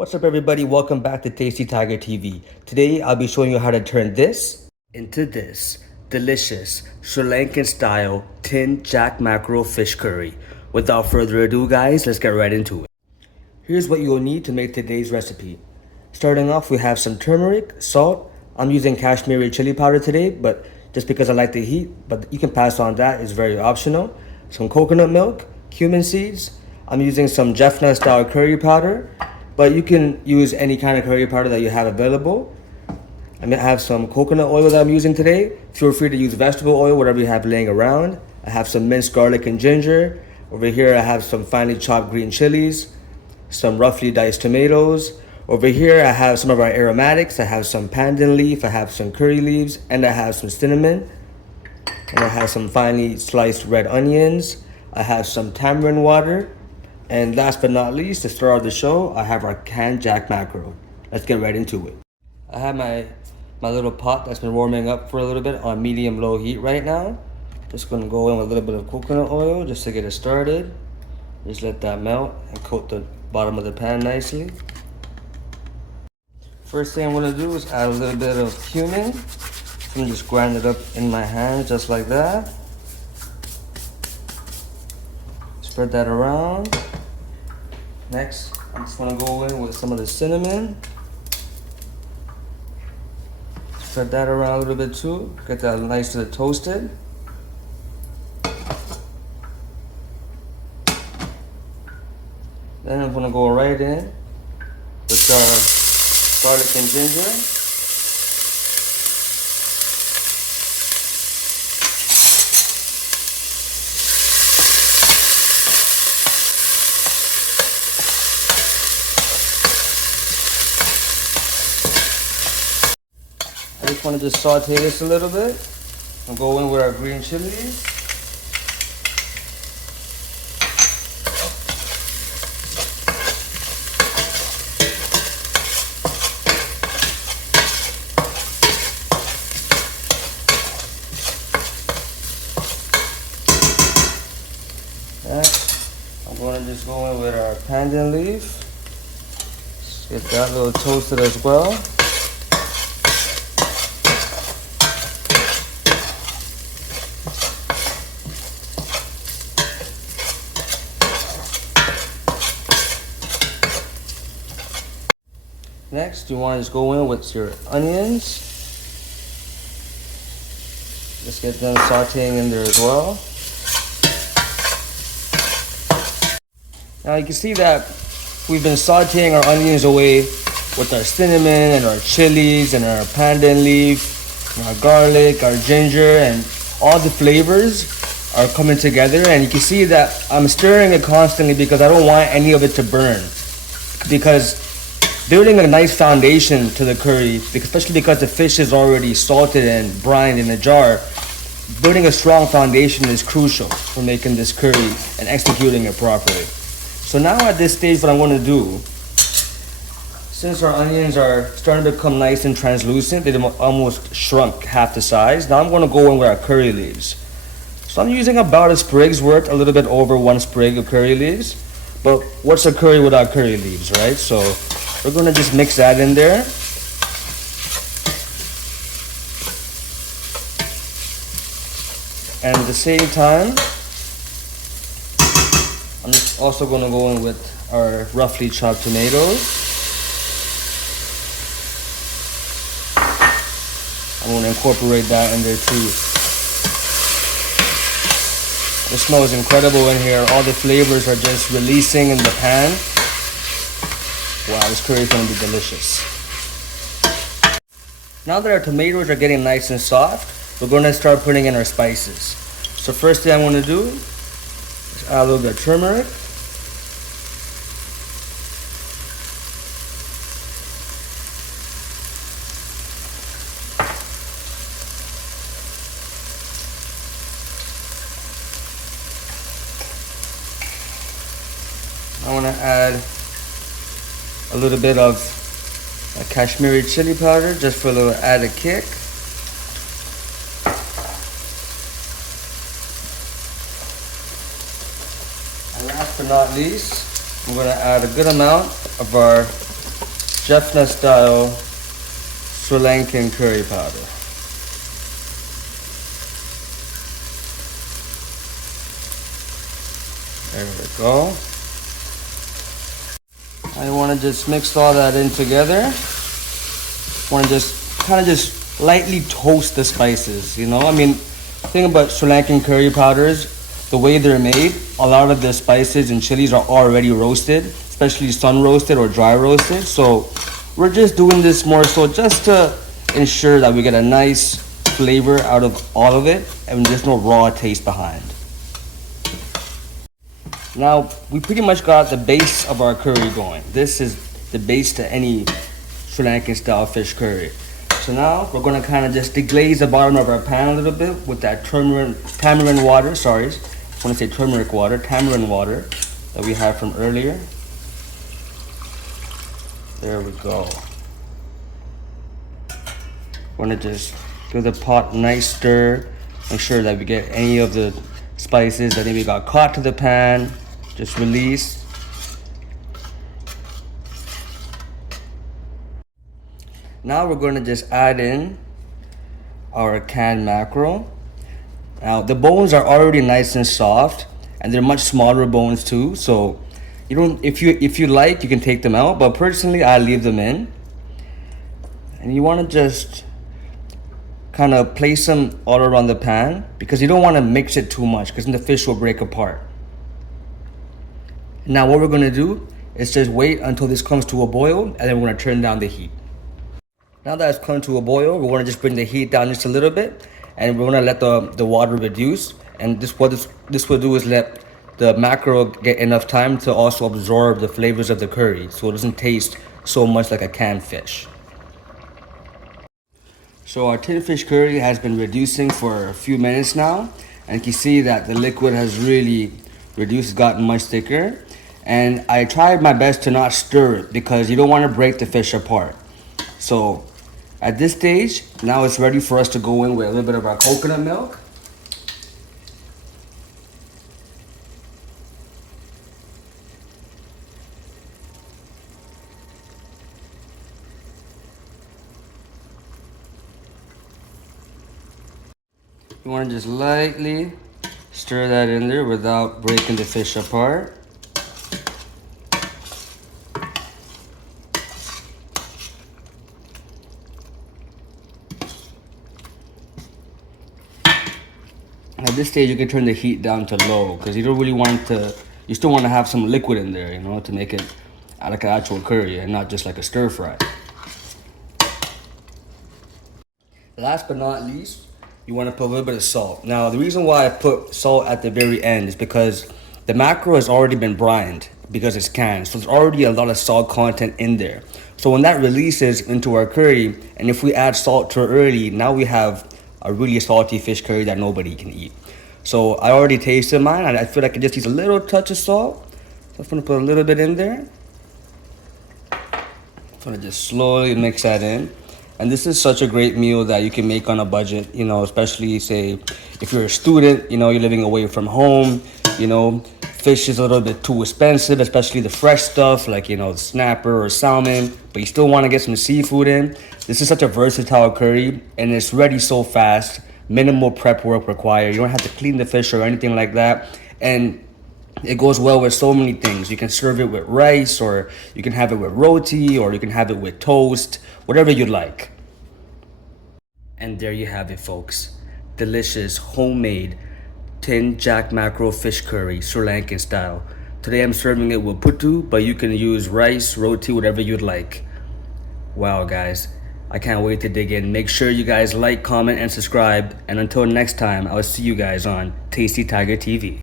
What's up everybody, welcome back to Tasty Tiger TV. Today I'll be showing you how to turn this into this delicious Sri Lankan style tin jack mackerel fish curry. Without further ado guys, let's get right into it. Here's what you will need to make today's recipe. Starting off, we have some turmeric, salt. I'm using Kashmiri chili powder today, but just because I like the heat, but you can pass on that, it's very optional. Some coconut milk, cumin seeds. I'm using some Jaffna style curry powder, but you can use any kind of curry powder that you have available. I have some coconut oil that I'm using today. Feel free to use vegetable oil, whatever you have laying around. I have some minced garlic and ginger. Over here I have some finely chopped green chilies, some roughly diced tomatoes. Over here I have some of our aromatics. I have some pandan leaf, I have some curry leaves, and I have some cinnamon. And I have some finely sliced red onions. I have some tamarind water. And last but not least, to start off the show, I have our canned jack mackerel. Let's get right into it. I have my little pot that's been warming up for a little bit on medium-low heat right now. Just gonna go in with a little bit of coconut oil just to get it started. Just let that melt and coat the bottom of the pan nicely. First thing I'm gonna do is add a little bit of cumin. I'm just grind it up in my hand just like that. Spread that around. Next, I'm just gonna go in with some of the cinnamon. Spread that around a little bit too. Get that nicely toasted. Then I'm gonna go right in with our garlic and ginger. I just want to just saute this a little bit and go in with our green chilies. Next, I'm going to just go in with our pandan leaf. Just get that a little toasted as well. Next, you want to just go in with your onions. Just get them sauteing in there as well. Now you can see that we've been sauteing our onions away with our cinnamon and our chilies and our pandan leaf, and our garlic, our ginger, and all the flavors are coming together. And you can see that I'm stirring it constantly because I don't want any of it to burn. Because building a nice foundation to the curry, especially because the fish is already salted and brined in a jar, building a strong foundation is crucial for making this curry and executing it properly. So now at this stage, what I'm going to do, since our onions are starting to become nice and translucent, they've almost shrunk half the size. Now I'm going to go in with our curry leaves. So I'm using about a sprig's worth, a little bit over one sprig of curry leaves. But what's a curry without curry leaves, right? So we're going to just mix that in there. And at the same time, I'm just also going to go in with our roughly chopped tomatoes. I'm going to incorporate that in there too. It smells incredible in here. All the flavors are just releasing in the pan. Wow, this curry is going to be delicious. Now that our tomatoes are getting nice and soft, we're going to start putting in our spices. So first thing I'm going to do is add a little bit of turmeric. I want to add a little bit of Kashmiri chili powder just for a little added kick. And last but not least, I'm going to add a good amount of our Chefna style Sri Lankan curry powder. There we go. I want to just mix all that in together. Want to just kind of just lightly toast the spices, you know? I mean, the thing about Sri Lankan curry powders, the way they're made, a lot of the spices and chilies are already roasted, especially sun roasted or dry roasted. So we're just doing this more so just to ensure that we get a nice flavor out of all of it and there's no raw taste behind. Now, we pretty much got the base of our curry going. This is the base to any Sri Lankan style fish curry. So now we're gonna kind of just deglaze the bottom of our pan a little bit with that tamarind water, sorry. I want to say turmeric water, tamarind water that we had from earlier. There we go. Want to just give the pot a nice stir. Make sure that we get any of the spices that maybe got caught to the pan. Just release. Now we're going to just add in our canned mackerel. Now the bones are already nice and soft, and they're much smaller bones too. So you don't, if you like, you can take them out. But personally, I leave them in. And you want to just kind of place them all around the pan because you don't want to mix it too much because then the fish will break apart. Now what we're going to do is just wait until this comes to a boil, and then we're going to turn down the heat. Now that it's come to a boil, we're going to just bring the heat down just a little bit, and we're going to let the water reduce. And what this will do is let the mackerel get enough time to also absorb the flavors of the curry, so it doesn't taste so much like a canned fish. So our tin fish curry has been reducing for a few minutes now, and you can see that the liquid has really reduced, gotten much thicker. And I tried my best to not stir it because you don't want to break the fish apart. So at this stage, now it's ready for us to go in with a little bit of our coconut milk. You want to just lightly stir that in there without breaking the fish apart. At this stage, you can turn the heat down to low because you don't really want to, you still want to have some liquid in there, you know, to make it like an actual curry and not just like a stir fry. Last but not least, you want to put a little bit of salt. Now, the reason why I put salt at the very end is because the mackerel has already been brined because it's canned. So there's already a lot of salt content in there. So when that releases into our curry, and if we add salt to it early, now we have a really salty fish curry that nobody can eat. So I already tasted mine, and I feel like it just needs a little touch of salt. So I'm gonna put a little bit in there. I'm gonna just slowly mix that in. And this is such a great meal that you can make on a budget, you know, especially say if you're a student, you know, you're living away from home, you know, fish is a little bit too expensive, especially the fresh stuff like, you know, snapper or salmon, but you still want to get some seafood in. This is such a versatile curry, and it's ready so fast, minimal prep work required. You don't have to clean the fish or anything like that. And it goes well with so many things. You can serve it with rice, or you can have it with roti, or you can have it with toast, whatever you'd like. And there you have it, folks. Delicious, homemade, tin jack mackerel fish curry, Sri Lankan style. Today I'm serving it with puttu, but you can use rice, roti, whatever you'd like. Wow, guys. I can't wait to dig in. Make sure you guys like, comment, and subscribe. And until next time, I'll see you guys on Tasty Tiger TV.